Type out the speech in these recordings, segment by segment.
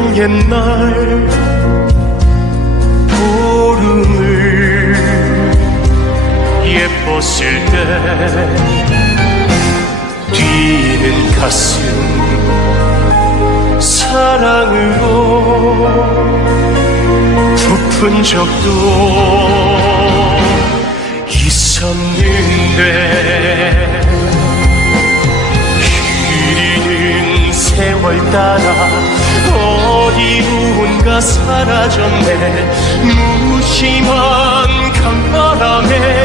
난 옛날 보름을 예뻤을 때 뛰는 가슴 사랑으로 부푼 적도 있었는데 흐리는 세월 따라 어디론가 사라졌네. 무심한 강바람에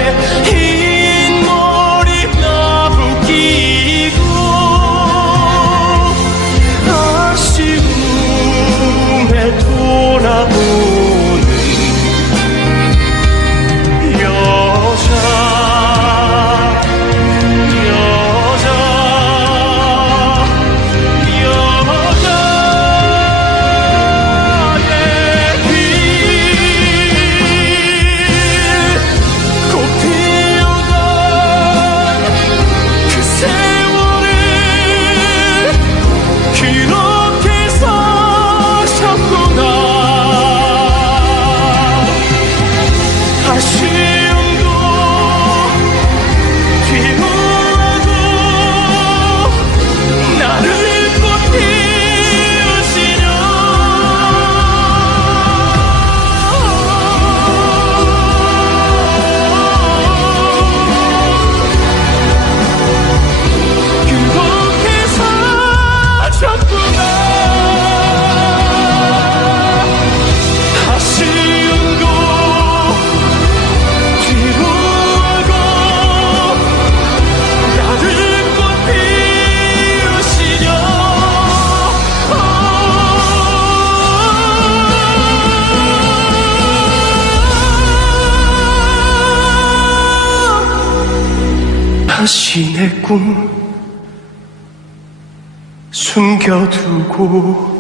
다시 내 꿈 숨겨두고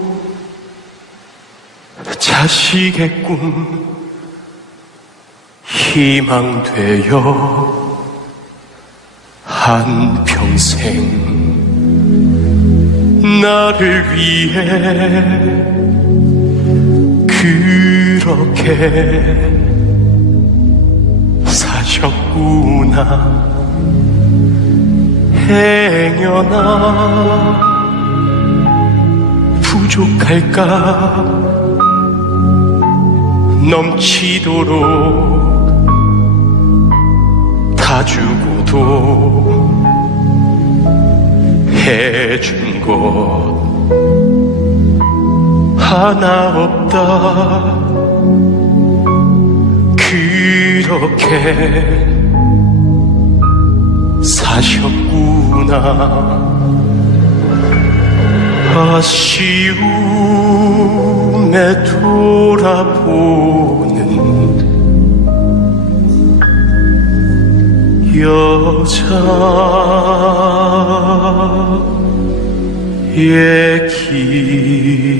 자식의 꿈 희망되어 한평생 나를 위해 그렇게 사셨구나 행여나 부족할까? 넘치도록 다 주고도 해준 것 하나 없다. 그렇게 사셨 구나. 아쉬움에 돌아보는 여자의 길.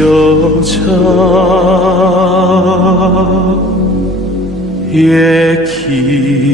여자 의길